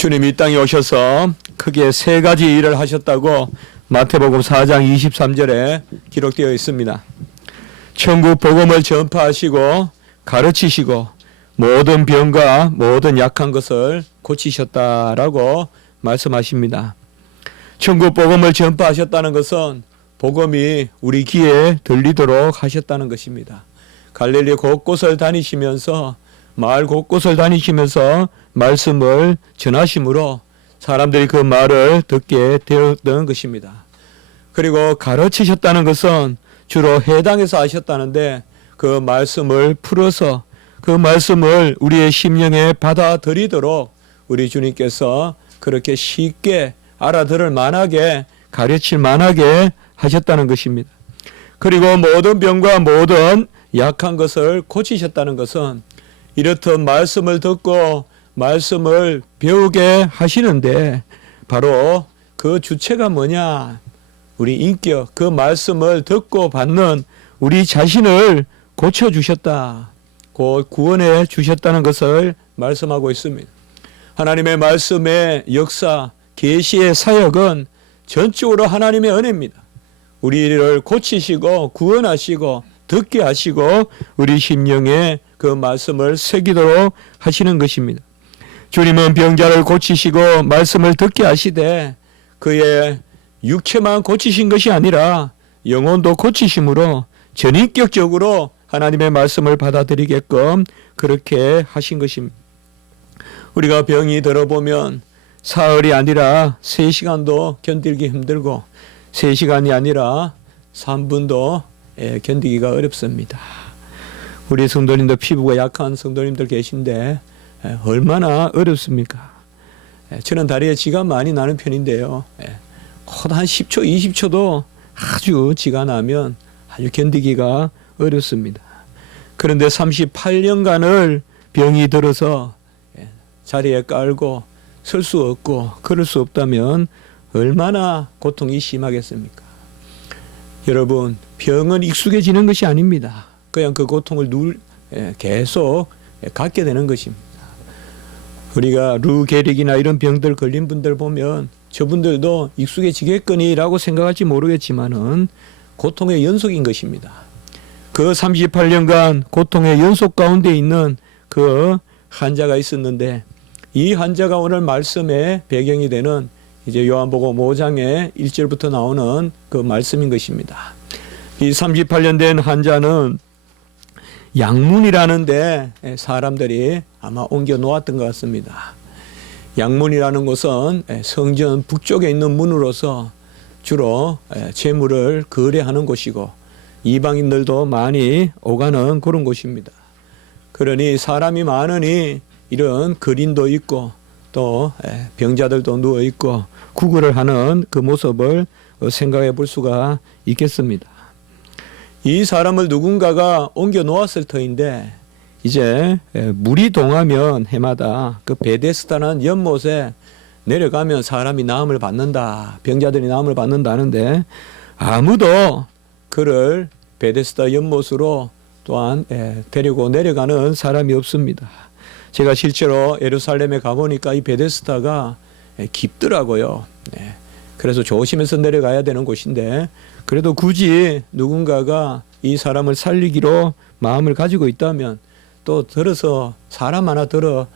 주님 이 땅에 오셔서 크게 세 가지 일을 하셨다고 마태복음 4장 23절에 기록되어 있습니다. 천국 복음을 전파하시고 가르치시고 모든 병과 모든 약한 것을 고치셨다라고 말씀하십니다. 천국 복음을 전파하셨다는 것은 복음이 우리 귀에 들리도록 하셨다는 것입니다. 갈릴리 곳곳을 다니시면서 마을 곳곳을 다니시면서 말씀을 전하심으로 사람들이 그 말을 듣게 되었던 것입니다. 그리고 가르치셨다는 것은 주로 해당에서 하셨다는데 그 말씀을 풀어서 그 말씀을 우리의 심령에 받아들이도록 우리 주님께서 그렇게 쉽게 알아들을 만하게 가르칠 만하게 하셨다는 것입니다. 그리고 모든 병과 모든 약한 것을 고치셨다는 것은 이렇듯 말씀을 듣고 말씀을 배우게 하시는데 바로 그 주체가 뭐냐? 우리 인격, 그 말씀을 듣고 받는 우리 자신을 고쳐주셨다. 곧 구원해 주셨다는 것을 말씀하고 있습니다. 하나님의 말씀의 역사, 계시의 사역은 전적으로 하나님의 은혜입니다. 우리를 고치시고 구원하시고 듣게 하시고 우리 심령에 그 말씀을 새기도록 하시는 것입니다. 주님은 병자를 고치시고 말씀을 듣게 하시되 그의 육체만 고치신 것이 아니라 영혼도 고치심으로 전인격적으로 하나님의 말씀을 받아들이게끔 그렇게 하신 것입니다. 우리가 병이 들어보면 사흘이 아니라 3시간도 견디기 힘들고 3시간이 아니라 3분도 견디기가 어렵습니다. 우리 성도님들 피부가 약한 성도님들 계신데 얼마나 어렵습니까? 저는 다리에 지가 많이 나는 편인데요. 곧 한 10초, 20초도 아주 지가 나면 아주 견디기가 어렵습니다. 그런데 38년간을 병이 들어서 자리에 깔고 설 수 없고 걸을 수 없다면 얼마나 고통이 심하겠습니까? 여러분, 병은 익숙해지는 것이 아닙니다. 그냥 그 고통을 계속 갖게 되는 것입니다. 우리가 루게릭이나 이런 병들 걸린 분들 보면 저분들도 익숙해지겠거니라고 생각할지 모르겠지만은 고통의 연속인 것입니다. 그 38년간 고통의 연속 가운데 있는 그 환자가 있었는데 이 환자가 오늘 말씀의 배경이 되는 이제 요한복음 5장의 1절부터 나오는 그 말씀인 것입니다. 이 38년 된 환자는 양문이라는데 사람들이 아마 옮겨 놓았던 것 같습니다. 양문이라는 곳은 성전 북쪽에 있는 문으로서 주로 재물을 거래하는 곳이고 이방인들도 많이 오가는 그런 곳입니다. 그러니 사람이 많으니 이런 거린도 있고 또 병자들도 누워 있고 구걸을 하는 그 모습을 생각해 볼 수가 있겠습니다. 이 사람을 누군가가 옮겨 놓았을 터인데 이제 물이 동하면 해마다 그 베데스다라는 연못에 내려가면 사람이 나음을 받는다. 병자들이 나음을 받는다는데 아무도 그를 베데스다 연못으로 또한 데리고 내려가는 사람이 없습니다. 제가 실제로 예루살렘에 가보니까 이 베데스다가 깊더라고요. 그래서 조심해서 내려가야 되는 곳인데 그래도 굳이 누군가가 이 사람을 살리기로 마음을 가지고 있다면 또 들어서 사람 하나 들어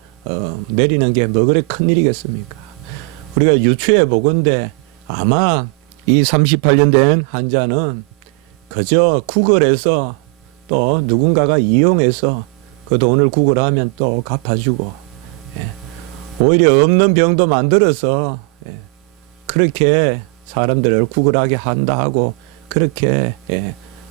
내리는 게 뭐 그래 큰 일이겠습니까? 우리가 유추해 보건대 아마 이 38년 된 환자는 그저 구걸해서 또 누군가가 이용해서 그 돈을 구걸하면 또 갚아주고 오히려 없는 병도 만들어서 그렇게 사람들을 구걸하게 한다 하고 그렇게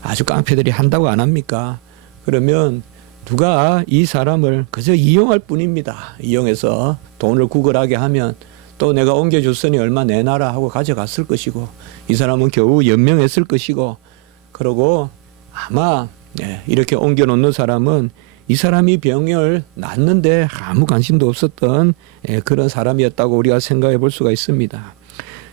아주 깡패들이 한다고 안 합니까? 그러면 누가 이 사람을 그저 이용할 뿐입니다. 이용해서 돈을 구걸하게 하면 또 내가 옮겨줬으니 얼마 내놔라 하고 가져갔을 것이고 이 사람은 겨우 연명했을 것이고 그러고 아마 이렇게 옮겨놓는 사람은 이 사람이 병을 낫는데 아무 관심도 없었던 그런 사람이었다고 우리가 생각해 볼 수가 있습니다.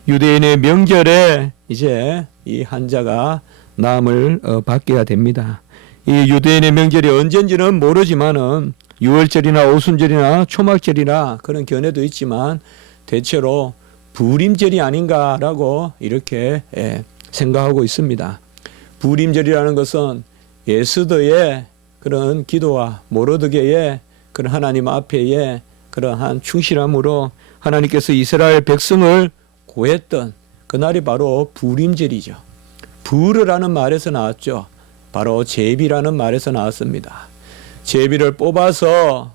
유대인의 명절에 이제 이 환자가 나음을 받게 됩니다. 이 유대인의 명절이 언젠지는 모르지만은 유월절이나 오순절이나 초막절이나 그런 견해도 있지만 대체로 부림절이 아닌가라고 이렇게 생각하고 있습니다. 부림절이라는 것은 예수도의 그런 기도와 모로드게의 그런 하나님 앞에의 그러한 충실함으로 하나님께서 이스라엘 백성을 구했던 그날이 바로 부림절이죠. 부르라는 말에서 나왔죠. 바로 제비라는 말에서 나왔습니다. 제비를 뽑아서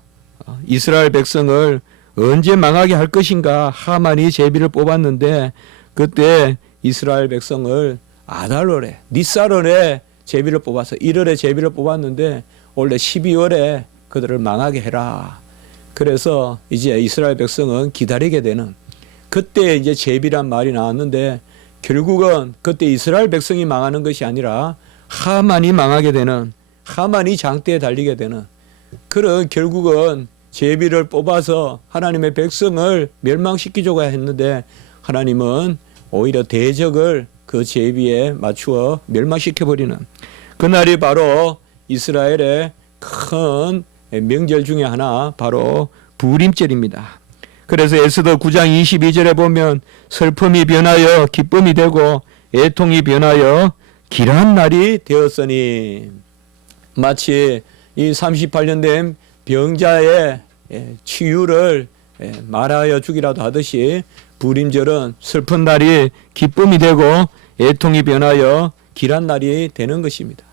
이스라엘 백성을 언제 망하게 할 것인가 하만이 제비를 뽑았는데 그때 이스라엘 백성을 아달월에 니사월에 제비를 뽑아서 1월에 제비를 뽑았는데 원래 12월에 그들을 망하게 해라. 그래서 이제 이스라엘 백성은 기다리게 되는 그때 이제 제비란 말이 나왔는데 결국은 그때 이스라엘 백성이 망하는 것이 아니라 하만이 망하게 되는 하만이 장대에 달리게 되는 그런 결국은 제비를 뽑아서 하나님의 백성을 멸망시키려고 했는데 하나님은 오히려 대적을 그 제비에 맞추어 멸망시켜버리는 그날이 바로 이스라엘의 큰 명절 중에 하나 바로 부림절입니다. 그래서 에스더 9장 22절에 보면 슬픔이 변하여 기쁨이 되고 애통이 변하여 길한 날이 되었으니 마치 이 38년 된 병자의 치유를 말하여 주기라도 하듯이 부림절은 슬픈 날이 기쁨이 되고 애통이 변하여 길한 날이 되는 것입니다.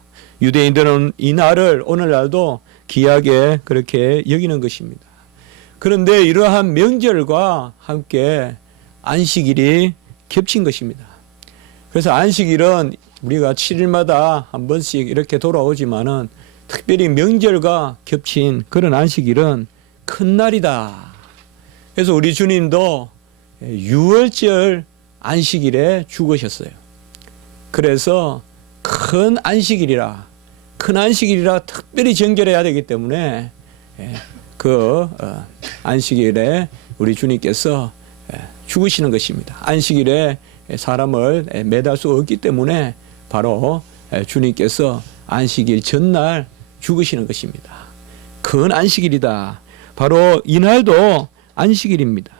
유대인들은 이 날을 오늘날도 귀하게 그렇게 여기는 것입니다. 그런데 이러한 명절과 함께 안식일이 겹친 것입니다. 그래서 안식일은 우리가 7일마다 한 번씩 이렇게 돌아오지만은 특별히 명절과 겹친 그런 안식일은 큰 날이다. 그래서 우리 주님도 6월절 안식일에 죽으셨어요. 그래서 큰 안식일이라 특별히 정결해야 되기 때문에 그 안식일에 우리 주님께서 죽으시는 것입니다. 안식일에 사람을 매달 수 없기 때문에 바로 주님께서 안식일 전날 죽으시는 것입니다. 큰 안식일이다. 바로 이날도 안식일입니다.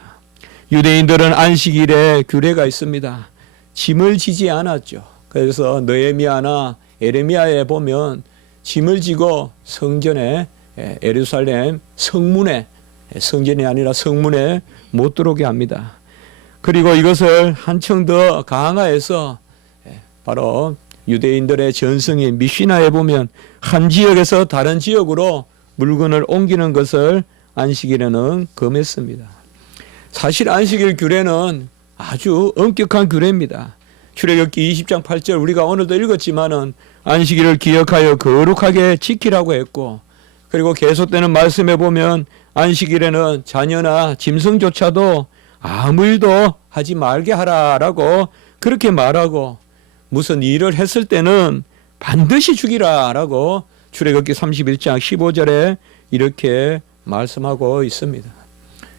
유대인들은 안식일에 규례가 있습니다. 짐을 지지 않았죠. 그래서 느헤미야나 에레미야에 보면 짐을 지고 성전에 예루살렘 성문에 성전이 아니라 성문에 못 들어오게 합니다. 그리고 이것을 한층 더 강화해서 바로 유대인들의 전승인 미시나에 보면 한 지역에서 다른 지역으로 물건을 옮기는 것을 안식일에는 금했습니다. 사실 안식일 규례는 아주 엄격한 규례입니다. 출애굽기 20장 8절 우리가 오늘도 읽었지만은 안식일을 기억하여 거룩하게 지키라고 했고 그리고 계속되는 말씀에 보면 안식일에는 자녀나 짐승조차도 아무 일도 하지 말게 하라라고 그렇게 말하고 무슨 일을 했을 때는 반드시 죽이라라고 출애굽기 31장 15절에 이렇게 말씀하고 있습니다.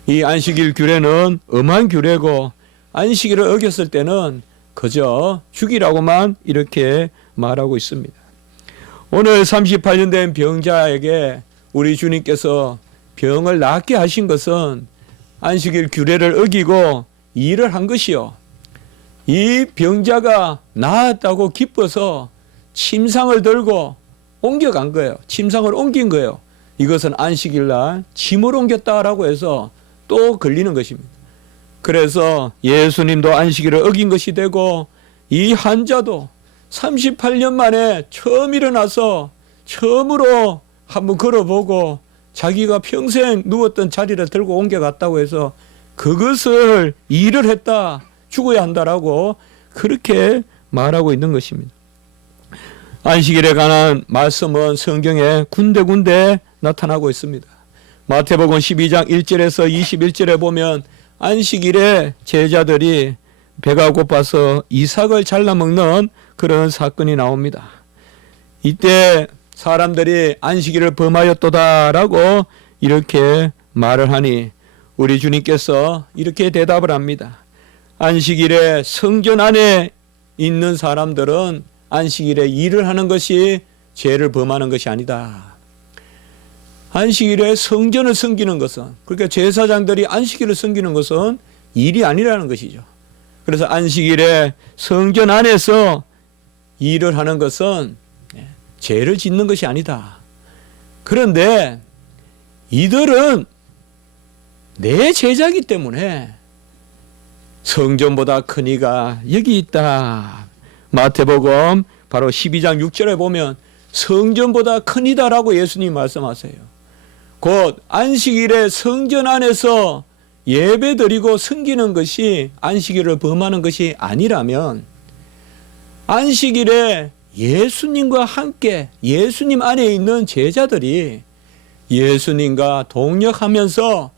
이 안식일 규례는 엄한 규례고 안식일을 어겼을 때는 그저 죽이라고만 이렇게 말하고 있습니다. 오늘 38년 된 병자에게 우리 주님께서 병을 낫게 하신 것은 안식일 규례를 어기고 일을 한 것이요. 이 병자가 나았다고 기뻐서 침상을 들고 옮겨간 거예요. 침상을 옮긴 거예요. 이것은 안식일 날 짐을 옮겼다라고 해서 또 걸리는 것입니다. 그래서 예수님도 안식일을 어긴 것이 되고 이 환자도 38년 만에 처음 일어나서 처음으로 한번 걸어보고 자기가 평생 누웠던 자리를 들고 옮겨갔다고 해서 그것을 일을 했다, 죽어야 한다라고 그렇게 말하고 있는 것입니다. 안식일에 관한 말씀은 성경에 군데군데 나타나고 있습니다. 마태복음 12장 1절에서 21절에 보면 안식일에 제자들이 배가 고파서 이삭을 잘라 먹는 그런 사건이 나옵니다. 이때 사람들이 안식일을 범하였도다라고 이렇게 말을 하니 우리 주님께서 이렇게 대답을 합니다. 안식일에 성전 안에 있는 사람들은 안식일에 일을 하는 것이 죄를 범하는 것이 아니다. 안식일에 성전을 섬기는 것은, 그러니까 제사장들이 안식일을 섬기는 것은 일이 아니라는 것이죠. 그래서 안식일에 성전 안에서 일을 하는 것은 죄를 짓는 것이 아니다. 그런데 이들은 내 제자이기 때문에 성전보다 큰 이가 여기 있다. 마태복음 바로 12장 6절에 보면 성전보다 큰 이다라고 예수님이 말씀하세요. 곧 안식일에 성전 안에서 예배드리고 섬기는 것이 안식일을 범하는 것이 아니라면 안식일에 예수님과 함께 예수님 안에 있는 제자들이 예수님과 동력하면서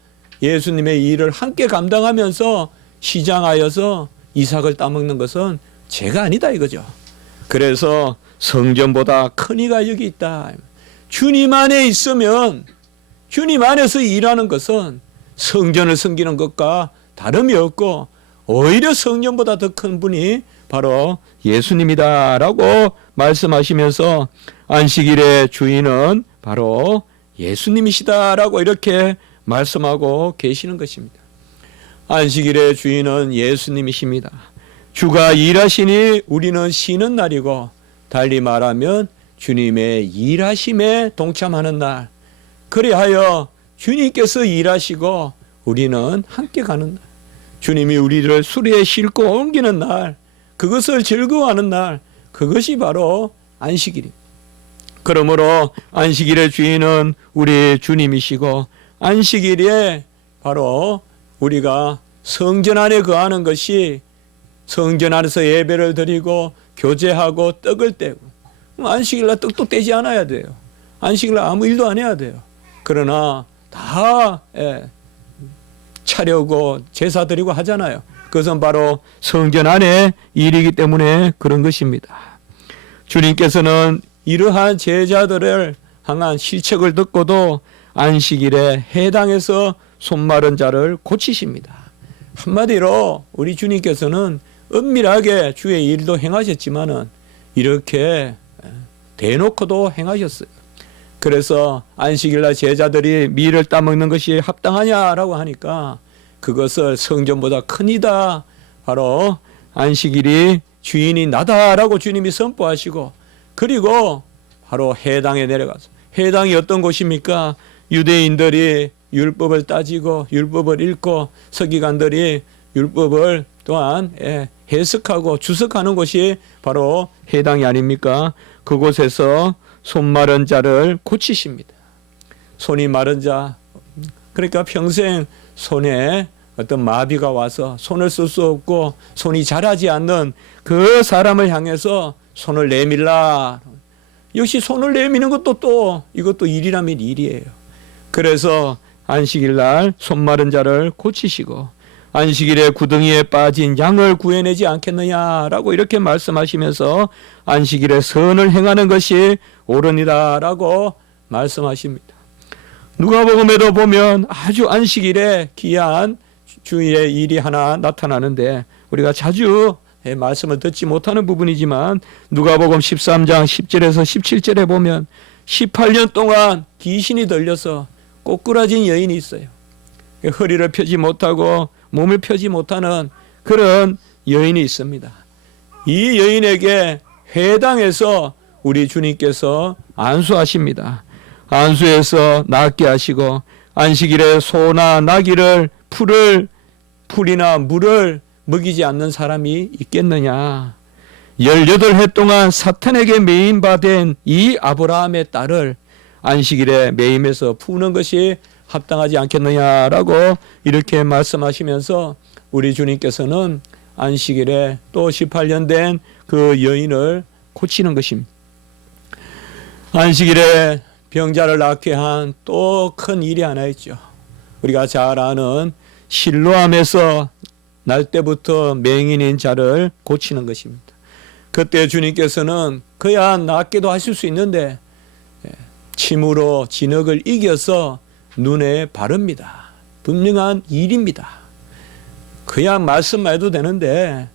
예수님의 일을 함께 감당하면서 시장하여서 이삭을 따먹는 것은 죄가 아니다 이거죠. 그래서 성전보다 큰 이가 여기 있다. 주님 안에 있으면 주님 안에서 일하는 것은 성전을 섬기는 것과 다름이 없고 오히려 성전보다 더 큰 분이 바로 예수님이다라고 말씀하시면서 안식일의 주인은 바로 예수님이시다라고 이렇게 말씀하고 계시는 것입니다. 안식일의 주인은 예수님이십니다. 주가 일하시니 우리는 쉬는 날이고 달리 말하면 주님의 일하심에 동참하는 날. 그리하여 주님께서 일하시고 우리는 함께 가는 날. 주님이 우리를 수레에 싣고 옮기는 날. 그것을 즐거워하는 날. 그것이 바로 안식일입니다. 그러므로 안식일의 주인은 우리 주님이시고 안식일에 바로 우리가 성전 안에 거하는 것이 성전 안에서 예배를 드리고 교제하고 떡을 떼고 안식일날 떡도 떼지 않아야 돼요. 안식일날 아무 일도 안 해야 돼요. 그러나 다 차려고 제사 드리고 하잖아요. 그것은 바로 성전 안의 일이기 때문에 그런 것입니다. 주님께서는 이러한 제자들을 향한 실책을 듣고도 안식일에 해당해서 손마른 자를 고치십니다. 한마디로 우리 주님께서는 은밀하게 주의 일도 행하셨지만은 이렇게 대놓고도 행하셨어요. 그래서 안식일날 제자들이 밀을 따먹는 것이 합당하냐라고 하니까 그것을 성전보다 크니다. 바로 안식일이 주인이 나다라고 주님이 선포하시고 그리고 바로 해당에 내려가서 해당이 어떤 곳입니까? 유대인들이 율법을 따지고 율법을 읽고 서기관들이 율법을 또한 해석하고 주석하는 곳이 바로 해당이 아닙니까? 그곳에서 손 마른 자를 고치십니다. 손이 마른 자, 그러니까 평생 손에 어떤 마비가 와서 손을 쓸 수 없고 손이 자라지 않는 그 사람을 향해서 손을 내밀라. 역시 손을 내미는 것도 또 이것도 일이라면 일이에요. 그래서 안식일날 손 마른 자를 고치시고 안식일에 구덩이에 빠진 양을 구해내지 않겠느냐라고 이렇게 말씀하시면서 안식일에 선을 행하는 것이 옳으니다라고 말씀하십니다. 누가복음에도 보면 아주 안식일에 귀한 주의 일이 하나 나타나는데 우리가 자주 말씀을 듣지 못하는 부분이지만 누가복음 13장 10절에서 17절에 보면 18년 동안 귀신이 들려서 꼬꾸라진 여인이 있어요. 허리를 펴지 못하고 몸을 펴지 못하는 그런 여인이 있습니다. 이 여인에게 회당에서 우리 주님께서 안수하십니다. 안수해서 낫게 하시고 안식일에 소나 나귀를 풀이나 물을 먹이지 않는 사람이 있겠느냐. 18해 동안 사탄에게 매임받은 이 아브라함의 딸을 안식일에 매임해서 푸는 것이 합당하지 않겠느냐라고 이렇게 말씀하시면서 우리 주님께서는 안식일에 또 18년 된 그 여인을 고치는 것입니다. 안식일에 병자를 낫게 한 또 큰 일이 하나 있죠. 우리가 잘 아는 실로암에서 날 때부터 맹인인 자를 고치는 것입니다. 그때 주님께서는 그야 낫게도 하실 수 있는데 침으로 진흙을 이겨서 눈에 바릅니다. 분명한 일입니다. 그냥 말씀만 해도 되는데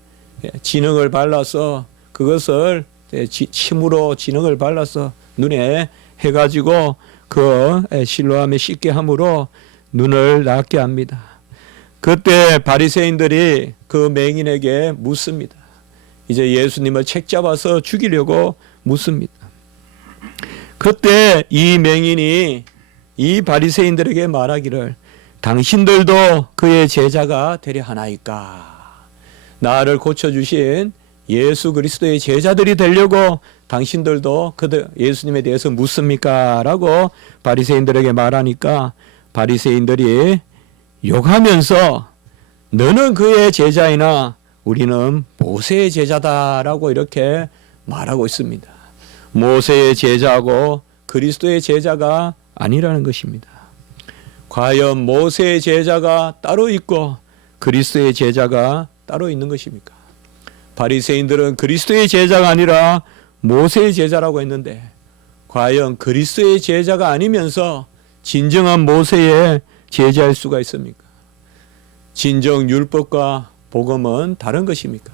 진흙을 발라서 그것을 침으로 진흙을 발라서 눈에 해가지고 그 실로암에 씻게 함으로 눈을 낫게 합니다. 그때 바리새인들이 그 맹인에게 묻습니다. 이제 예수님을 책잡아서 죽이려고 묻습니다. 그때 이 맹인이 이 바리새인들에게 말하기를 당신들도 그의 제자가 되려 하나이까? 나를 고쳐주신 예수 그리스도의 제자들이 되려고 당신들도 예수님에 대해서 묻습니까? 라고 바리새인들에게 말하니까 바리새인들이 욕하면서 너는 그의 제자이나 우리는 모세의 제자다라고 이렇게 말하고 있습니다. 모세의 제자고 그리스도의 제자가 아니라는 것입니다. 과연 모세의 제자가 따로 있고 그리스도의 제자가 따로 있는 것입니까? 바리새인들은 그리스도의 제자가 아니라 모세의 제자라고 했는데 과연 그리스도의 제자가 아니면서 진정한 모세의 제자일 수가 있습니까? 진정 율법과 복음은 다른 것입니까?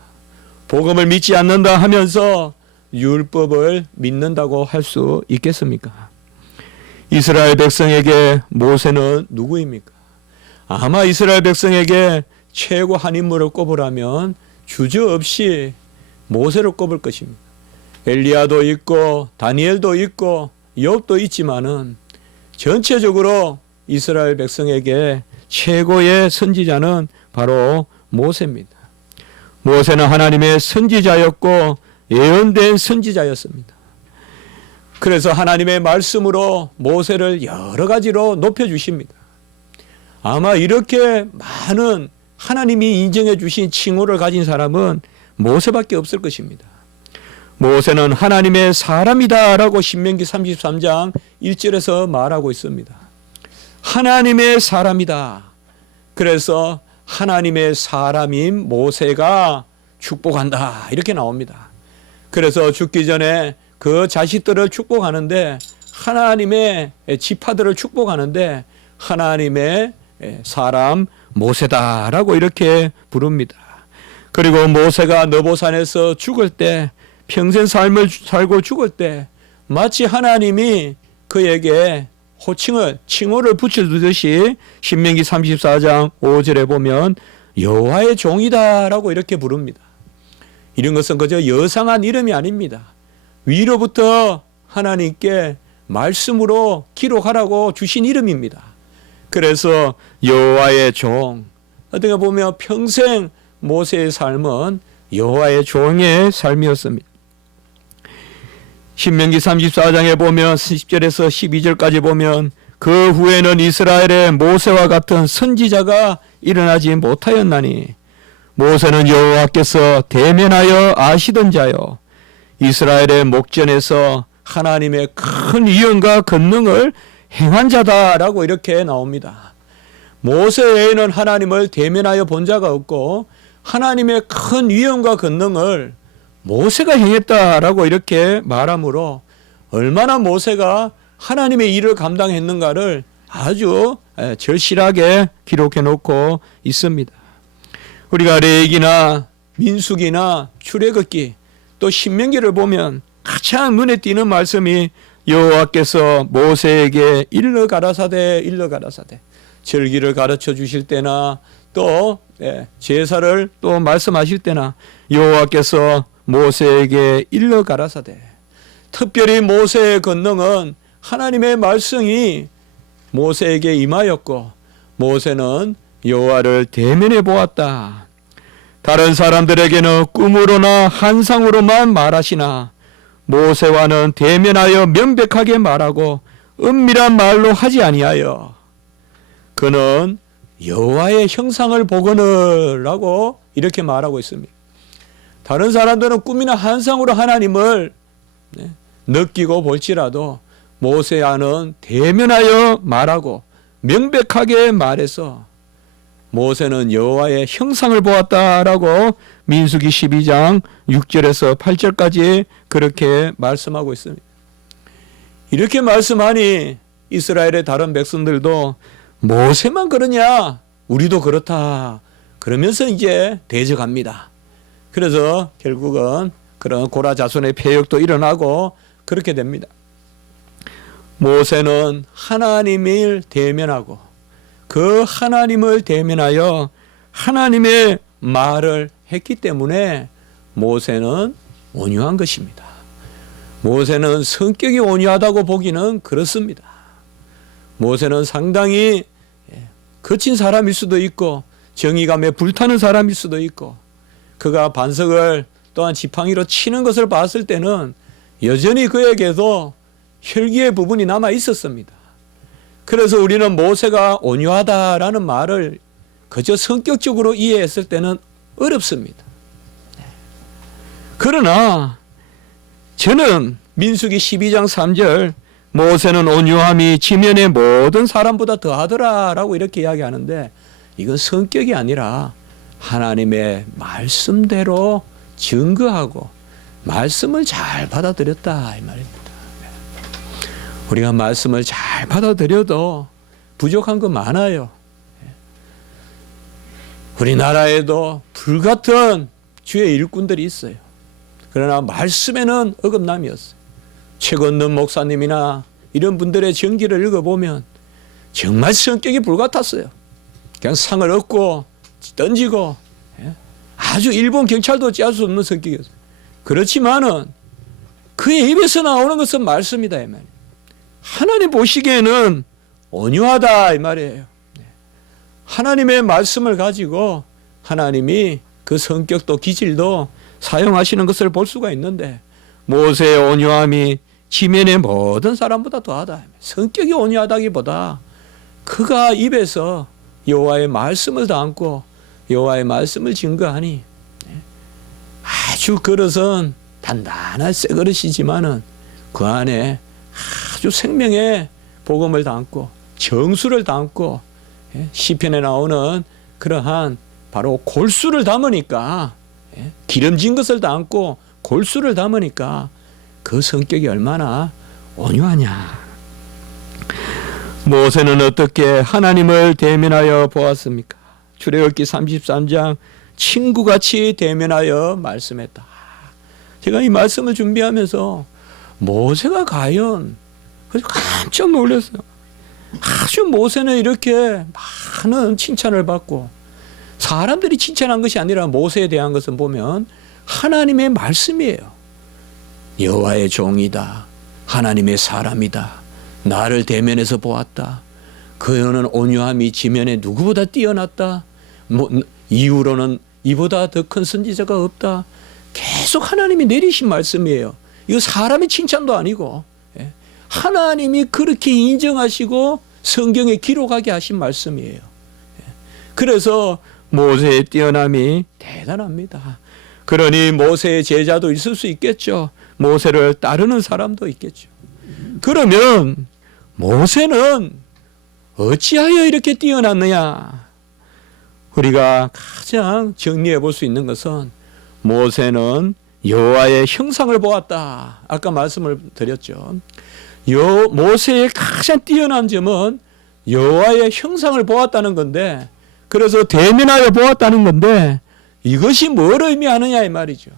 복음을 믿지 않는다 하면서 율법을 믿는다고 할 수 있겠습니까? 이스라엘 백성에게 모세는 누구입니까? 아마 이스라엘 백성에게 최고 한 인물을 꼽으라면 주저없이 모세를 꼽을 것입니다. 엘리야도 있고 다니엘도 있고 욥도 있지만은 전체적으로 이스라엘 백성에게 최고의 선지자는 바로 모세입니다. 모세는 하나님의 선지자였고 예언된 선지자였습니다. 그래서 하나님의 말씀으로 모세를 여러 가지로 높여주십니다. 아마 이렇게 많은 하나님이 인정해 주신 칭호를 가진 사람은 모세밖에 없을 것입니다. 모세는 하나님의 사람이다라고 신명기 33장 1절에서 말하고 있습니다. 하나님의 사람이다. 그래서 하나님의 사람인 모세가 축복한다 이렇게 나옵니다. 그래서 죽기 전에 그 자식들을 축복하는데 하나님의 지파들을 축복하는데 하나님의 사람 모세다라고 이렇게 부릅니다. 그리고 모세가 느보산에서 죽을 때 평생 삶을 살고 죽을 때 마치 하나님이 그에게 칭호를 붙여주듯이 신명기 34장 5절에 보면 여호와의 종이다라고 이렇게 부릅니다. 이런 것은 그저 여상한 이름이 아닙니다. 위로부터 하나님께 말씀으로 기록하라고 주신 이름입니다. 그래서 여호와의 종, 어떻게 보면 평생 모세의 삶은 여호와의 종의 삶이었습니다. 신명기 34장에 보면 10절에서 12절까지 보면 그 후에는 이스라엘의 모세와 같은 선지자가 일어나지 못하였나니 모세는 여호와께서 대면하여 아시던 자요 이스라엘의 목전에서 하나님의 큰 위엄과 권능을 행한 자다라고 이렇게 나옵니다. 모세 외에는 하나님을 대면하여 본 자가 없고 하나님의 큰 위엄과 권능을 모세가 행했다라고 이렇게 말하므로 얼마나 모세가 하나님의 일을 감당했는가를 아주 절실하게 기록해 놓고 있습니다. 우리가 레위기나 민수기나 출애굽기 또 신명기를 보면 가장 눈에 띄는 말씀이 여호와께서 모세에게 일러 가라사대 절기를 가르쳐 주실 때나 또 제사를 또 말씀하실 때나 여호와께서 모세에게 일러 가라사대 특별히 모세의 권능은 하나님의 말씀이 모세에게 임하였고 모세는 여호와를 대면해 보았다. 다른 사람들에게는 꿈으로나 환상으로만 말하시나 모세와는 대면하여 명백하게 말하고 은밀한 말로 하지 아니하여 그는 여호와의 형상을 보거늘라고 이렇게 말하고 있습니다. 다른 사람들은 꿈이나 환상으로 하나님을 느끼고 볼지라도 모세와는 대면하여 말하고 명백하게 말해서 모세는 여호와의 형상을 보았다라고 민수기 12장 6절에서 8절까지 그렇게 말씀하고 있습니다. 이렇게 말씀하니 이스라엘의 다른 백성들도 모세만 그러냐? 우리도 그렇다. 그러면서 이제 대적합니다. 그래서 결국은 그런 고라 자손의 폐역도 일어나고 그렇게 됩니다. 모세는 하나님을 대면하고 그 하나님을 대면하여 하나님의 말을 했기 때문에 모세는 온유한 것입니다. 모세는 성격이 온유하다고 보기는 그렇습니다. 모세는 상당히 거친 사람일 수도 있고 정의감에 불타는 사람일 수도 있고 그가 반석을 또한 지팡이로 치는 것을 봤을 때는 여전히 그에게도 혈기의 부분이 남아 있었습니다. 그래서 우리는 모세가 온유하다라는 말을 그저 성격적으로 이해했을 때는 어렵습니다. 그러나 저는 민수기 12장 3절 모세는 온유함이 지면의 모든 사람보다 더하더라라고 이렇게 이야기하는데 이건 성격이 아니라 하나님의 말씀대로 증거하고 말씀을 잘 받아들였다 이 말입니다. 우리가 말씀을 잘 받아들여도 부족한 거 많아요. 우리나라에도 불같은 주의 일꾼들이 있어요. 그러나 말씀에는 어긋남이었어요. 최건넌 목사님이나 이런 분들의 전기를 읽어보면 정말 성격이 불같았어요. 그냥 상을 얻고 던지고 아주 일본 경찰도 짤 수 없는 성격이었어요. 그렇지만은 그의 입에서 나오는 것은 말씀이다 이 말이에요. 하나님 보시기에는 온유하다 이 말이에요. 하나님의 말씀을 가지고 하나님이 그 성격도 기질도 사용하시는 것을 볼 수가 있는데 모세의 온유함이 지면의 모든 사람보다 더하다. 성격이 온유하다기보다 그가 입에서 여호와의 말씀을 담고 여호와의 말씀을 증거하니 아주 그릇은 단단한 새 그릇이지만은 그 안에 아주 생명의 복음을 담고 정수를 담고 시편에 나오는 그러한 바로 골수를 담으니까 기름진 것을 담고 골수를 담으니까 그 성격이 얼마나 온유하냐. 모세는 어떻게 하나님을 대면하여 보았습니까? 출애굽기 33장 친구같이 대면하여 말씀했다. 제가 이 말씀을 준비하면서 모세가 과연 깜짝 놀랐어요. 아주 모세는 이렇게 많은 칭찬을 받고 사람들이 칭찬한 것이 아니라 모세에 대한 것은 보면 하나님의 말씀이에요. 여호와의 종이다. 하나님의 사람이다. 나를 대면해서 보았다. 그는 온유함이 지면에 누구보다 뛰어났다. 이후로는 이보다 더 큰 선지자가 없다. 계속 하나님이 내리신 말씀이에요. 이거 사람의 칭찬도 아니고 하나님이 그렇게 인정하시고 성경에 기록하게 하신 말씀이에요. 그래서 모세의 뛰어남이 대단합니다. 그러니 모세의 제자도 있을 수 있겠죠. 모세를 따르는 사람도 있겠죠. 그러면 모세는 어찌하여 이렇게 뛰어났느냐? 우리가 가장 정리해 볼 수 있는 것은 모세는 여호와의 형상을 보았다. 아까 말씀을 드렸죠. 모세의 가장 뛰어난 점은 여호와의 형상을 보았다는 건데, 그래서 대면하여 보았다는 건데 이것이 뭘 의미하느냐 이 말이죠.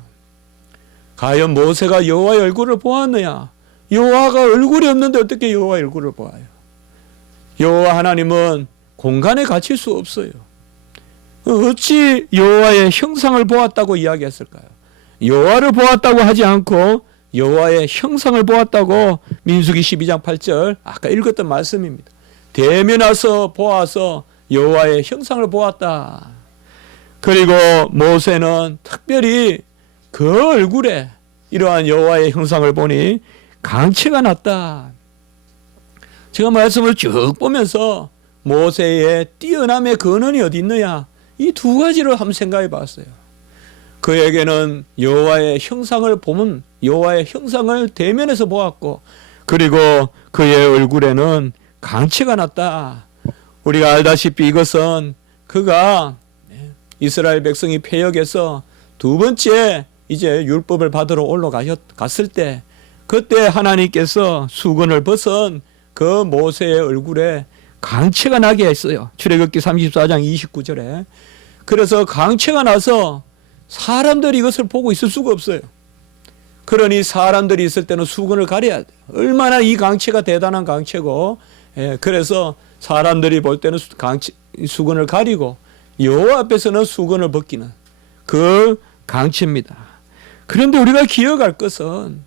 과연 모세가 여호와의 얼굴을 보았느냐? 여호와가 얼굴이 없는데 어떻게 여호와의 얼굴을 보아요? 여호와 하나님은 공간에 갇힐 수 없어요. 어찌 여호와의 형상을 보았다고 이야기했을까요? 여호와를 보았다고 하지 않고 여호와의 형상을 보았다고 민수기 12장 8절 아까 읽었던 말씀입니다. 대면해서 보아서 여호와의 형상을 보았다. 그리고 모세는 특별히 그 얼굴에 이러한 여호와의 형상을 보니 강체가 났다. 제가 말씀을 쭉 보면서 모세의 뛰어남의 근원이 어디 있느냐, 이 두 가지를 한번 생각해 봤어요. 그에게는 여호와의 형상을 보면 여호와의 형상을 대면해서 보았고, 그리고 그의 얼굴에는 강체가 났다. 우리가 알다시피 이것은 그가 이스라엘 백성이 패역해서 두 번째 이제 율법을 받으러 올라갔을 때, 그때 하나님께서 수건을 벗은 그 모세의 얼굴에 강체가 나게 했어요. 출애굽기 34장 29절에. 그래서 강체가 나서 사람들이 이것을 보고 있을 수가 없어요. 그러니 사람들이 있을 때는 수건을 가려야 돼. 얼마나 이 강체가 대단한 강체고, 그래서 사람들이 볼 때는 수건을 가리고 여호와 앞에서는 수건을 벗기는 그 강체입니다. 그런데 우리가 기억할 것은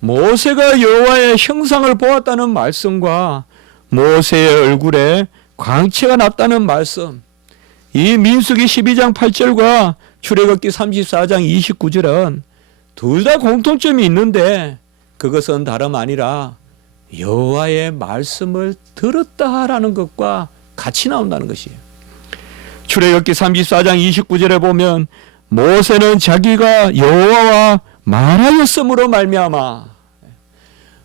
모세가 여호와의 형상을 보았다는 말씀과 모세의 얼굴에 광채가 났다는 말씀, 이 민수기 12장 8절과 출애굽기 34장 29절은 둘 다 공통점이 있는데 그것은 다름 아니라 여호와의 말씀을 들었다라는 것과 같이 나온다는 것이에요. 출애굽기 34장 29절에 보면 모세는 자기가 여호와와 말하였으므로 말미암아,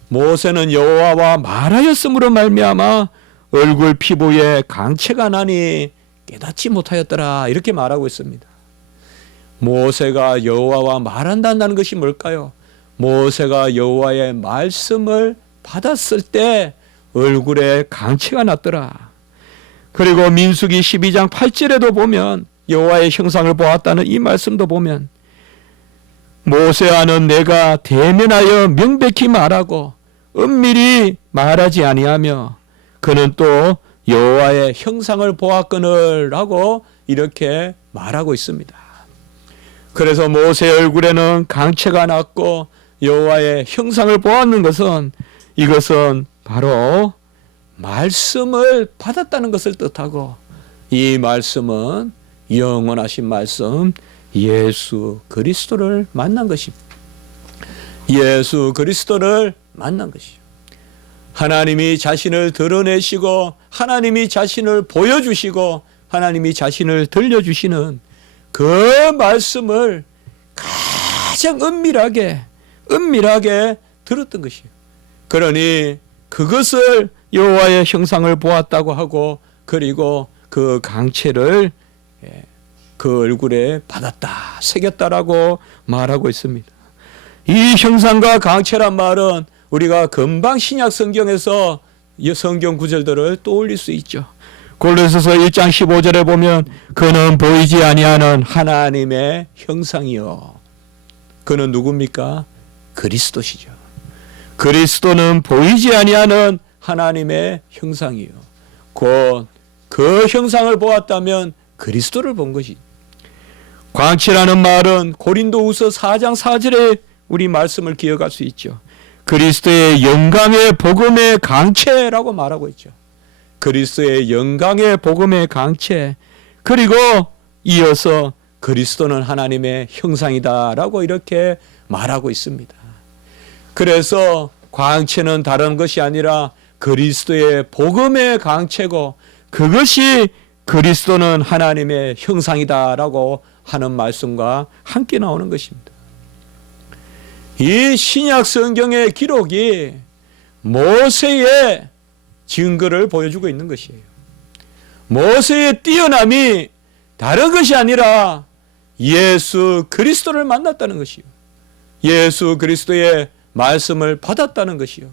모세는 여호와와 말하였으므로 말미암아 얼굴 피부에 강체가 나니 깨닫지 못하였더라, 이렇게 말하고 있습니다. 모세가 여호와와 말한다는 것이 뭘까요? 모세가 여호와의 말씀을 받았을 때 얼굴에 강체가 났더라. 그리고 민수기 12장 8절에도 보면 여호와의 형상을 보았다는 이 말씀도 보면 모세와는 내가 대면하여 명백히 말하고 은밀히 말하지 아니하며 그는 또 여호와의 형상을 보았거늘 하고 이렇게 말하고 있습니다. 그래서 모세의 얼굴에는 강체가 났고 여호와의 형상을 보았는 것은 이것은 바로 말씀을 받았다는 것을 뜻하고, 이 말씀은 영원하신 말씀 예수 그리스도를 만난 것입니다. 예수 그리스도를 만난 것이요. 하나님이 자신을 드러내시고 하나님이 자신을 보여주시고 하나님이 자신을 들려주시는 그 말씀을 가장 은밀하게 들었던 것이에요. 그러니 그것을 여호와의 형상을 보았다고 하고, 그리고 그 강체를 그 얼굴에 받았다, 새겼다라고 말하고 있습니다. 이 형상과 강체란 말은 우리가 금방 신약 성경에서 성경 구절들을 떠올릴 수 있죠. 골로새서 1장 15절에 보면 그는 보이지 아니하는 하나님의 형상이요. 그는 누굽니까? 그리스도시죠. 그리스도는 보이지 아니하는 하나님의 형상이요. 곧 그 형상을 보았다면 그리스도를 본 것이. 광채라는 말은 고린도후서 4장 4절에 우리 말씀을 기억할 수 있죠. 그리스도의 영광의 복음의 강체라고 말하고 있죠. 그리스도의 영광의 복음의 강체, 그리고 이어서 그리스도는 하나님의 형상이다라고 이렇게 말하고 있습니다. 그래서 광채는 다른 것이 아니라 그리스도의 복음의 강체고, 그것이 그리스도는 하나님의 형상이다라고 하는 말씀과 함께 나오는 것입니다. 이 신약 성경의 기록이 모세의 증거를 보여주고 있는 것이에요. 모세의 뛰어남이 다른 것이 아니라 예수 그리스도를 만났다는 것이요. 예수 그리스도의 말씀을 받았다는 것이요.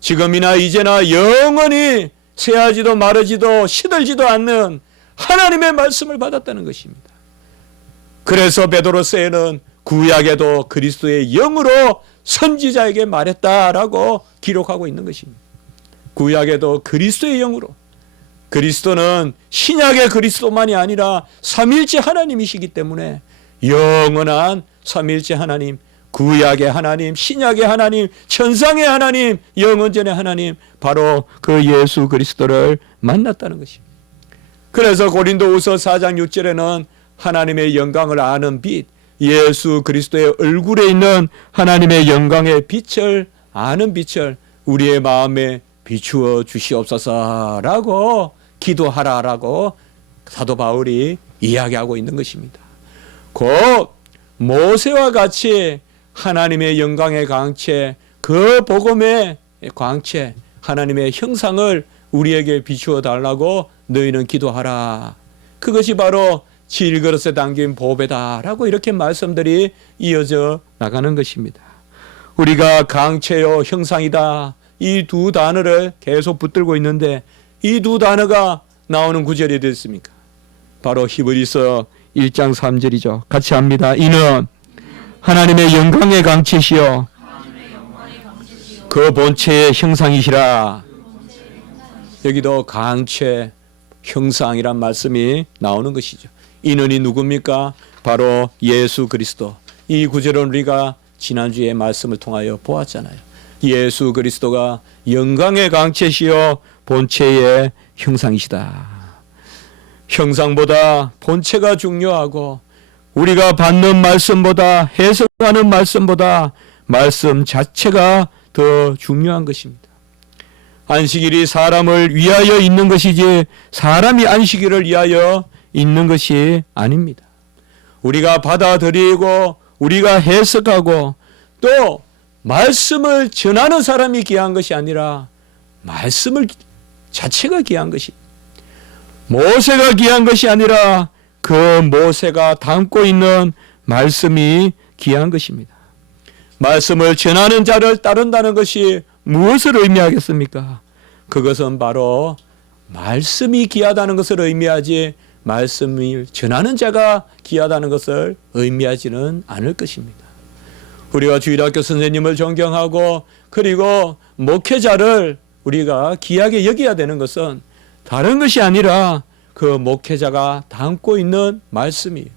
지금이나 이제나 영원히 쇠하지도 마르지도 시들지도 않는 하나님의 말씀을 받았다는 것입니다. 그래서 베드로서에는 구약에도 그리스도의 영으로 선지자에게 말했다라고 기록하고 있는 것입니다. 구약에도 그리스도의 영으로. 그리스도는 신약의 그리스도만이 아니라 삼위일체 하나님이시기 때문에 영원한 삼위일체 하나님, 구약의 하나님, 신약의 하나님, 천상의 하나님, 영원전의 하나님, 바로 그 예수 그리스도를 만났다는 것입니다. 그래서 고린도후서 4장 6절에는 하나님의 영광을 아는 빛, 예수 그리스도의 얼굴에 있는 하나님의 영광의 빛을 아는 빛을 우리의 마음에 비추어 주시옵소서라고 기도하라라고 사도 바울이 이야기하고 있는 것입니다. 곧 모세와 같이 하나님의 영광의 광채, 그 복음의 광채, 하나님의 형상을 우리에게 비추어 달라고 너희는 기도하라. 그것이 바로 질그릇에 담긴 보배다라고 이렇게 말씀들이 이어져 나가는 것입니다. 우리가 강체요 형상이다, 이 두 단어를 계속 붙들고 있는데 이 두 단어가 나오는 구절이 됐습니까? 바로 히브리서 1장 3절이죠. 같이 합니다. 이는 하나님의 영광의 강체시여 그 본체의 형상이시라. 여기도 강체, 형상이란 말씀이 나오는 것이죠. 이는이 누굽니까? 바로 예수 그리스도. 이 구절은 우리가 지난주에 말씀을 통하여 보았잖아요. 예수 그리스도가 영광의 강체시여 본체의 형상이시다. 형상보다 본체가 중요하고 우리가 받는 말씀보다, 해석하는 말씀보다 말씀 자체가 더 중요한 것입니다. 안식일이 사람을 위하여 있는 것이지 사람이 안식일을 위하여 있는 것이 아닙니다. 우리가 받아들이고 우리가 해석하고 또 말씀을 전하는 사람이 귀한 것이 아니라 말씀을 자체가 귀한 것입니다. 모세가 귀한 것이 아니라 그 모세가 담고 있는 말씀이 귀한 것입니다. 말씀을 전하는 자를 따른다는 것이 무엇을 의미하겠습니까? 그것은 바로 말씀이 귀하다는 것을 의미하지 말씀을 전하는 자가 귀하다는 것을 의미하지는 않을 것입니다. 우리가 주일학교 선생님을 존경하고 그리고 목회자를 우리가 귀하게 여겨야 되는 것은 다른 것이 아니라 그 목회자가 담고 있는 말씀이에요.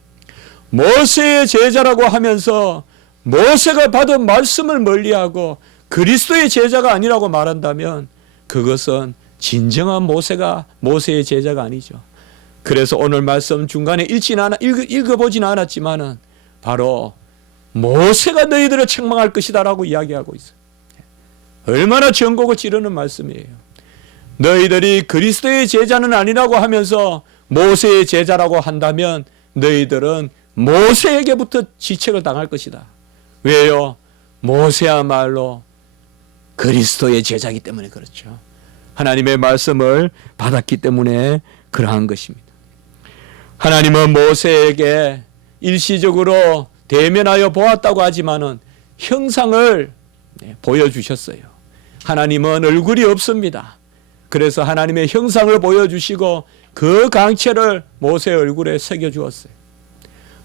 모세의 제자라고 하면서 모세가 받은 말씀을 멀리하고 그리스도의 제자가 아니라고 말한다면 그것은 진정한 모세의 제자가 아니죠. 그래서 오늘 말씀 중간에 읽어보진 않았지만은 바로 모세가 너희들을 책망할 것이다 라고 이야기하고 있어요. 얼마나 전곡을 찌르는 말씀이에요. 너희들이 그리스도의 제자는 아니라고 하면서 모세의 제자라고 한다면 너희들은 모세에게부터 지책을 당할 것이다. 왜요? 모세야말로 그리스도의 제자이기 때문에 그렇죠. 하나님의 말씀을 받았기 때문에 그러한 것입니다. 하나님은 모세에게 일시적으로 대면하여 보았다고 하지만은 형상을 보여주셨어요. 하나님은 얼굴이 없습니다. 그래서 하나님의 형상을 보여주시고 그 강체를 모세 얼굴에 새겨주었어요.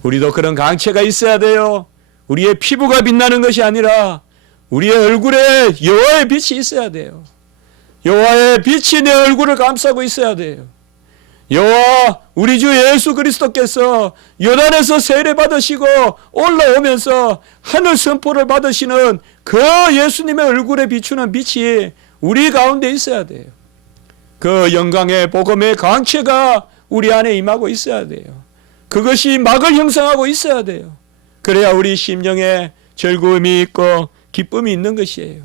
우리도 그런 강체가 있어야 돼요. 우리의 피부가 빛나는 것이 아니라 우리의 얼굴에 여호와의 빛이 있어야 돼요. 여호와의 빛이 내 얼굴을 감싸고 있어야 돼요. 여호와 우리 주 예수 그리스도께서 요단에서 세례 받으시고 올라오면서 하늘 선포를 받으시는 그 예수님의 얼굴에 비추는 빛이 우리 가운데 있어야 돼요. 그 영광의 복음의 강체가 우리 안에 임하고 있어야 돼요. 그것이 막을 형성하고 있어야 돼요. 그래야 우리 심령에 즐거움이 있고 기쁨이 있는 것이에요.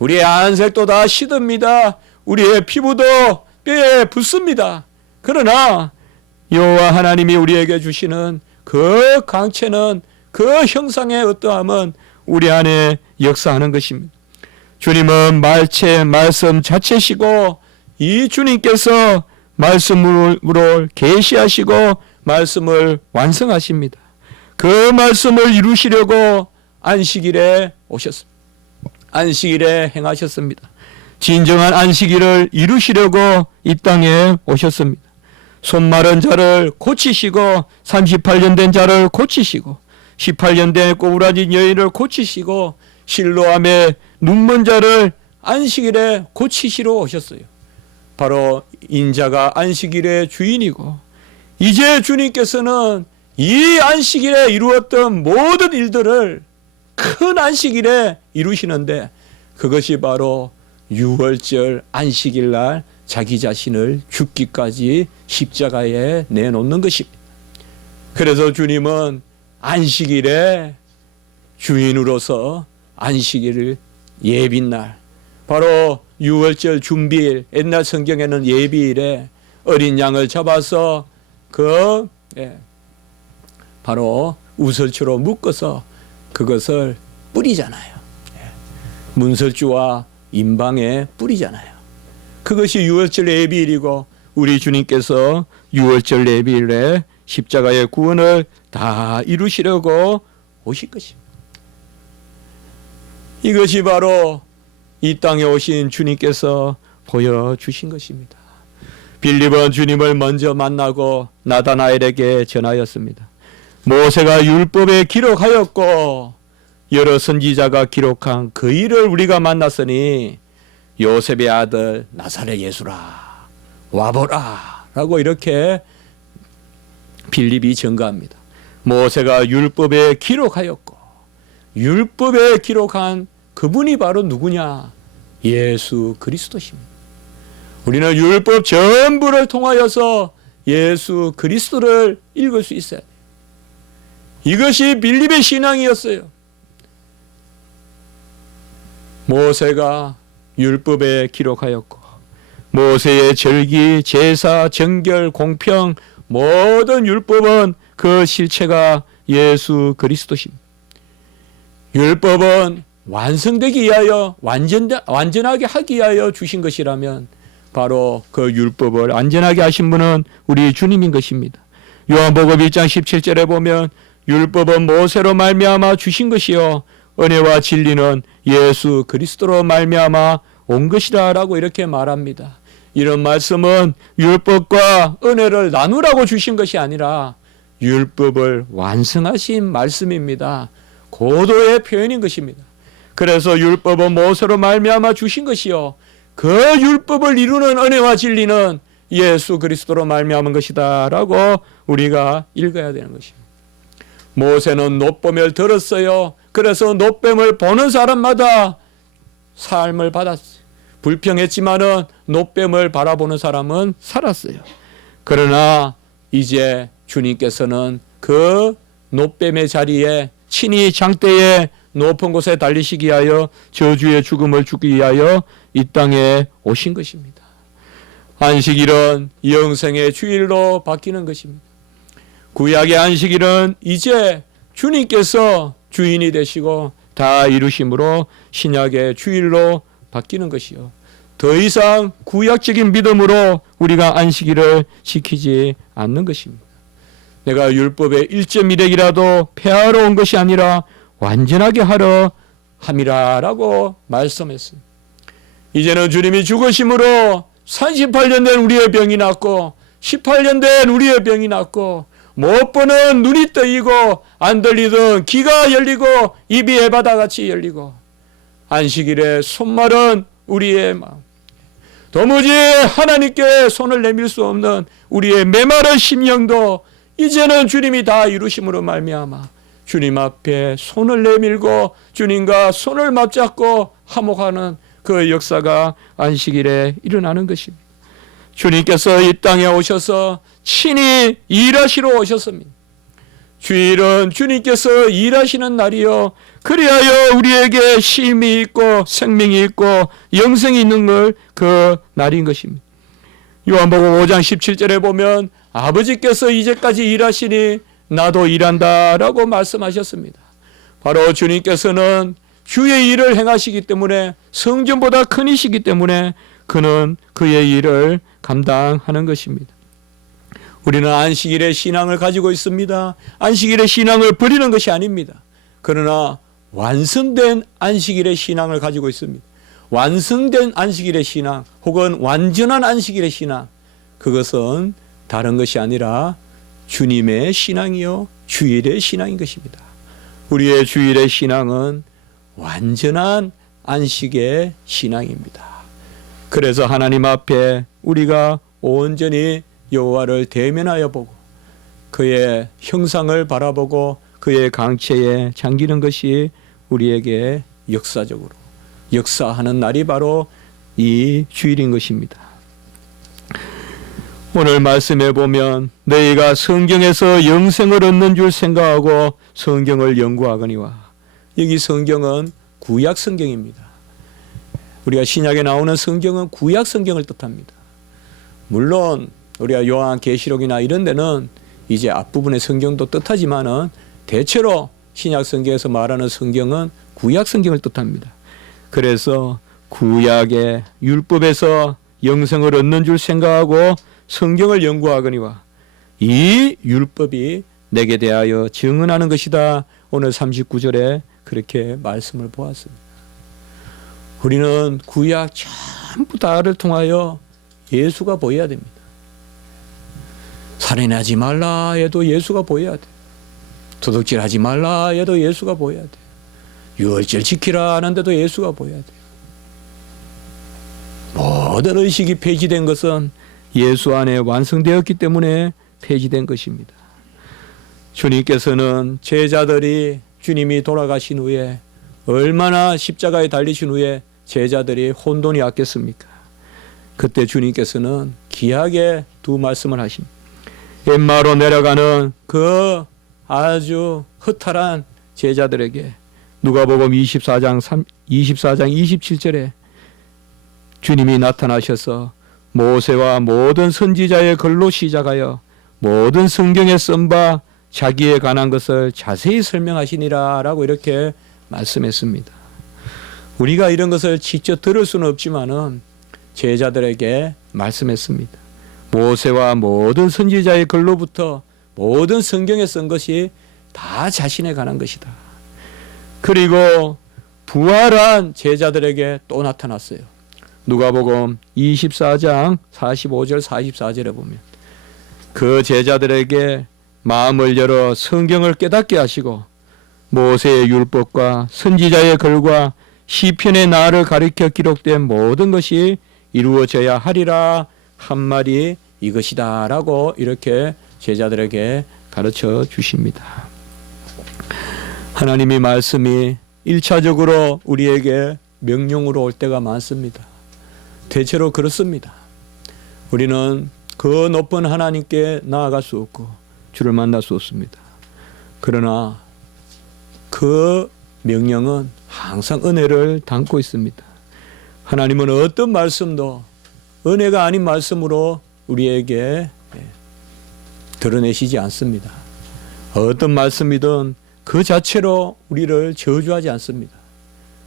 우리의 안색도 다 시듭니다. 우리의 피부도 뼈에 붙습니다. 그러나 여호와 하나님이 우리에게 주시는 그 강체는 그 형상의 어떠함은 우리 안에 역사하는 것입니다. 주님은 말씀 자체시고 이 주님께서 말씀으로 계시하시고 말씀을 완성하십니다. 그 말씀을 이루시려고 안식일에 오셨습니다. 안식일에 행하셨습니다. 진정한 안식일을 이루시려고 이 땅에 오셨습니다. 손 마른 자를 고치시고 38년 된 자를 고치시고 18년 된 꼬부라진 여인을 고치시고 실로암에 눈먼 자를 안식일에 고치시러 오셨어요. 바로 인자가 안식일의 주인이고 이제 주님께서는 이 안식일에 이루었던 모든 일들을 큰 안식일에 이루시는데 그것이 바로 6월절 안식일 날 자기 자신을 죽기까지 십자가에 내놓는 것입니다. 그래서 주님은 안식일에 주인으로서 안식일을 예비날 바로 6월절 준비일 옛날 성경에는 예비일에 어린 양을 잡아서 바로 우설추로 묶어서 그것을 뿌리잖아요. 문설주와 임방에 뿌리잖아요. 그것이 6월절 예비일이고 우리 주님께서 6월절 예비일에 십자가의 구원을 다 이루시려고 오신 것입니다. 이것이 바로 이 땅에 오신 주님께서 보여주신 것입니다. 빌립은 주님을 먼저 만나고 나다나엘에게 전하였습니다. 모세가 율법에 기록하였고 여러 선지자가 기록한 그 일을 우리가 만났으니 요셉의 아들 나사렛 예수라 와보라 라고 이렇게 빌립이 증거합니다. 모세가 율법에 기록하였고 율법에 기록한 그분이 바로 누구냐? 예수 그리스도십니다. 우리는 율법 전부를 통하여서 예수 그리스도를 읽을 수 있어야 돼요. 이것이 빌립의 신앙이었어요. 모세가 율법에 기록하였고 모세의 절기, 제사, 정결, 공평 모든 율법은 그 실체가 예수 그리스도십니다. 율법은 완성되기 위하여 완전하게 하기 위하여 주신 것이라면 바로 그 율법을 완전하게 하신 분은 우리 주님인 것입니다. 요한복음 1장 17절에 보면 율법은 모세로 말미암아 주신 것이요 은혜와 진리는 예수 그리스도로 말미암아 온 것이라 라고 이렇게 말합니다. 이런 말씀은 율법과 은혜를 나누라고 주신 것이 아니라 율법을 완성하신 말씀입니다. 고도의 표현인 것입니다. 그래서 율법은 모세로 말미암아 주신 것이요 그 율법을 이루는 은혜와 진리는 예수 그리스도로 말미암은 것이다 라고 우리가 읽어야 되는 것입니다. 모세는 놋뱀을 들었어요. 그래서 놋뱀을 보는 사람마다 삶을 받았어요. 불평했지만은 놋뱀을 바라보는 사람은 살았어요. 그러나 이제 주님께서는 그 놋뱀의 자리에 친히 장대에 높은 곳에 달리시기 위하여 저주의 죽음을 죽기 위하여 이 땅에 오신 것입니다. 안식일은 영생의 주일로 바뀌는 것입니다. 구약의 안식일은 이제 주님께서 주인이 되시고 다 이루심으로 신약의 주일로 바뀌는 것이요. 더 이상 구약적인 믿음으로 우리가 안식일을 지키지 않는 것입니다. 내가 율법의 1.1핵이라도 폐하러 온 것이 아니라 완전하게 하러 함이라 라고 말씀했습니다. 이제는 주님이 죽으심으로 38년 된 우리의 병이 낫고 18년 된 우리의 병이 낫고 못 보는 눈이 뜨이고 안 들리던 귀가 열리고 입이 에바다같이 열리고 안식일의 손말은 우리의 마음 도무지 하나님께 손을 내밀 수 없는 우리의 메마른 심령도 이제는 주님이 다 이루심으로 말미암아 주님 앞에 손을 내밀고 주님과 손을 맞잡고 화목하는 그 역사가 안식일에 일어나는 것입니다. 주님께서 이 땅에 오셔서 친히 일하시러 오셨습니다. 주일은 주님께서 일하시는 날이요 그리하여 우리에게 쉼이 있고 생명이 있고 영생이 있는 걸 그 날인 것입니다. 요한복음 5장 17절에 보면 아버지께서 이제까지 일하시니 나도 일한다라고 말씀하셨습니다. 바로 주님께서는 주의 일을 행하시기 때문에 성전보다 큰 이시기 때문에 그는 그의 일을 감당하는 것입니다. 우리는 안식일의 신앙을 가지고 있습니다. 안식일의 신앙을 버리는 것이 아닙니다. 그러나 완성된 안식일의 신앙을 가지고 있습니다. 완성된 안식일의 신앙 혹은 완전한 안식일의 신앙 그것은 다른 것이 아니라 주님의 신앙이요 주일의 신앙인 것입니다. 우리의 주일의 신앙은 완전한 안식의 신앙입니다. 그래서 하나님 앞에 우리가 온전히 여호와를 대면하여 보고 그의 형상을 바라보고 그의 강체에 잠기는 것이 우리에게 역사적으로 역사하는 날이 바로 이 주일인 것입니다. 오늘 말씀해 보면 너희가 성경에서 영생을 얻는 줄 생각하고 성경을 연구하거니와 여기 성경은 구약 성경입니다. 우리가 신약에 나오는 성경은 구약 성경을 뜻합니다. 물론 우리가 요한계시록이나 이런 데는 이제 앞부분의 성경도 뜻하지만은 대체로 신약 성경에서 말하는 성경은 구약 성경을 뜻합니다. 그래서 구약의 율법에서 영생을 얻는 줄 생각하고 성경을 연구하거니와 이 율법이 내게 대하여 증언하는 것이다. 오늘 39절에 그렇게 말씀을 보았습니다. 우리는 구약 전부 다를 통하여 예수가 보여야 됩니다. 살인하지 말라 해도 예수가 보여야 돼. 도둑질하지 말라 해도 예수가 보여야 돼요. 유월절 지키라 하는데도 예수가 보여야 돼요. 모든 의식이 폐지된 것은 예수 안에 완성되었기 때문에 폐지된 것입니다. 주님께서는 제자들이 주님이 돌아가신 후에 얼마나 십자가에 달리신 후에 제자들이 혼돈이 왔겠습니까? 그때 주님께서는 귀하게 두 말씀을 하십니다. 엠마오로 내려가는 그 아주 허탈한 제자들에게 누가복음 24장 27절에 주님이 나타나셔서 모세와 모든 선지자의 글로 시작하여 모든 성경에 쓴 바 자기에 관한 것을 자세히 설명하시니라 라고 이렇게 말씀했습니다. 우리가 이런 것을 직접 들을 수는 없지만은 제자들에게 말씀했습니다. 모세와 모든 선지자의 글로부터 모든 성경에 쓴 것이 다 자신에 관한 것이다. 그리고 부활한 제자들에게 또 나타났어요. 누가복음 24장 45절 44절에 보면 그 제자들에게 마음을 열어 성경을 깨닫게 하시고 모세의 율법과 선지자의 글과 시편의 나를 가리켜 기록된 모든 것이 이루어져야 하리라 한 말이 이것이다 라고 이렇게 제자들에게 가르쳐 주십니다. 하나님의 말씀이 1차적으로 우리에게 명령으로 올 때가 많습니다. 대체로 그렇습니다. 우리는 그 높은 하나님께 나아갈 수 없고 주를 만날 수 없습니다. 그러나 그 명령은 항상 은혜를 담고 있습니다. 하나님은 어떤 말씀도 은혜가 아닌 말씀으로 우리에게 드러내시지 않습니다. 어떤 말씀이든 그 자체로 우리를 저주하지 않습니다.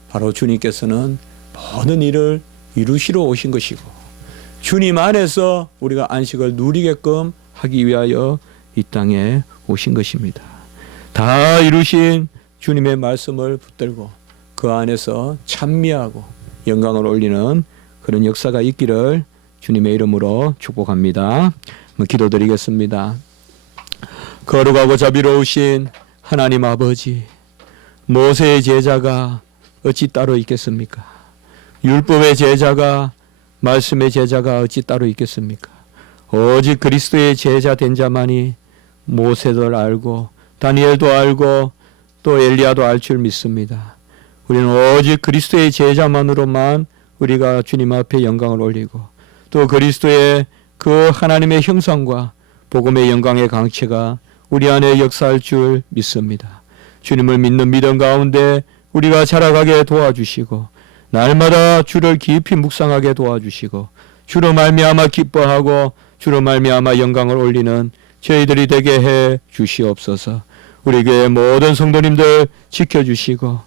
바로 주님께서는 모든 일을 이루시러 오신 것이고 주님 안에서 우리가 안식을 누리게끔 하기 위하여 이 땅에 오신 것입니다. 다 이루신 주님의 말씀을 붙들고 그 안에서 찬미하고 영광을 올리는 그런 역사가 있기를 주님의 이름으로 축복합니다. 기도드리겠습니다. 거룩하고 자비로우신 하나님 아버지, 모세의 제자가 어찌 따로 있겠습니까? 율법의 제자가, 말씀의 제자가 어찌 따로 있겠습니까? 오직 그리스도의 제자 된 자만이 모세도 알고 다니엘도 알고 또 엘리야도 알 줄 믿습니다. 우리는 오직 그리스도의 제자만으로만 우리가 주님 앞에 영광을 올리고 또 그리스도의 그 하나님의 형상과 복음의 영광의 강체가 우리 안에 역사할 줄 믿습니다. 주님을 믿는 믿음 가운데 우리가 자라가게 도와주시고 날마다 주를 깊이 묵상하게 도와주시고 주로 말미암아 기뻐하고 주로 말미암아 영광을 올리는 저희들이 되게 해 주시옵소서. 우리 교회 모든 성도님들 지켜주시고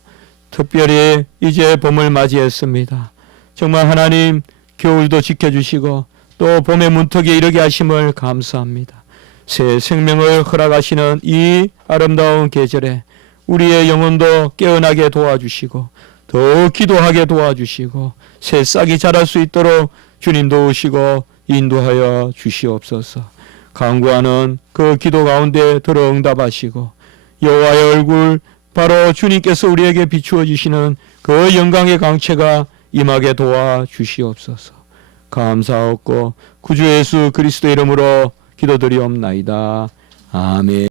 특별히 이제 봄을 맞이했습니다. 정말 하나님 겨울도 지켜주시고 또 봄의 문턱에 이르게 하심을 감사합니다. 새 생명을 허락하시는 이 아름다운 계절에 우리의 영혼도 깨어나게 도와주시고 더욱 기도하게 도와주시고 새싹이 자랄 수 있도록 주님 도우시고 인도하여 주시옵소서. 간구하는 그 기도 가운데 들어 응답하시고 여호와의 얼굴 바로 주님께서 우리에게 비추어 주시는 그 영광의 강체가 임하게 도와주시옵소서. 감사하옵고 구주 예수 그리스도 이름으로 기도드리옵나이다. 아멘.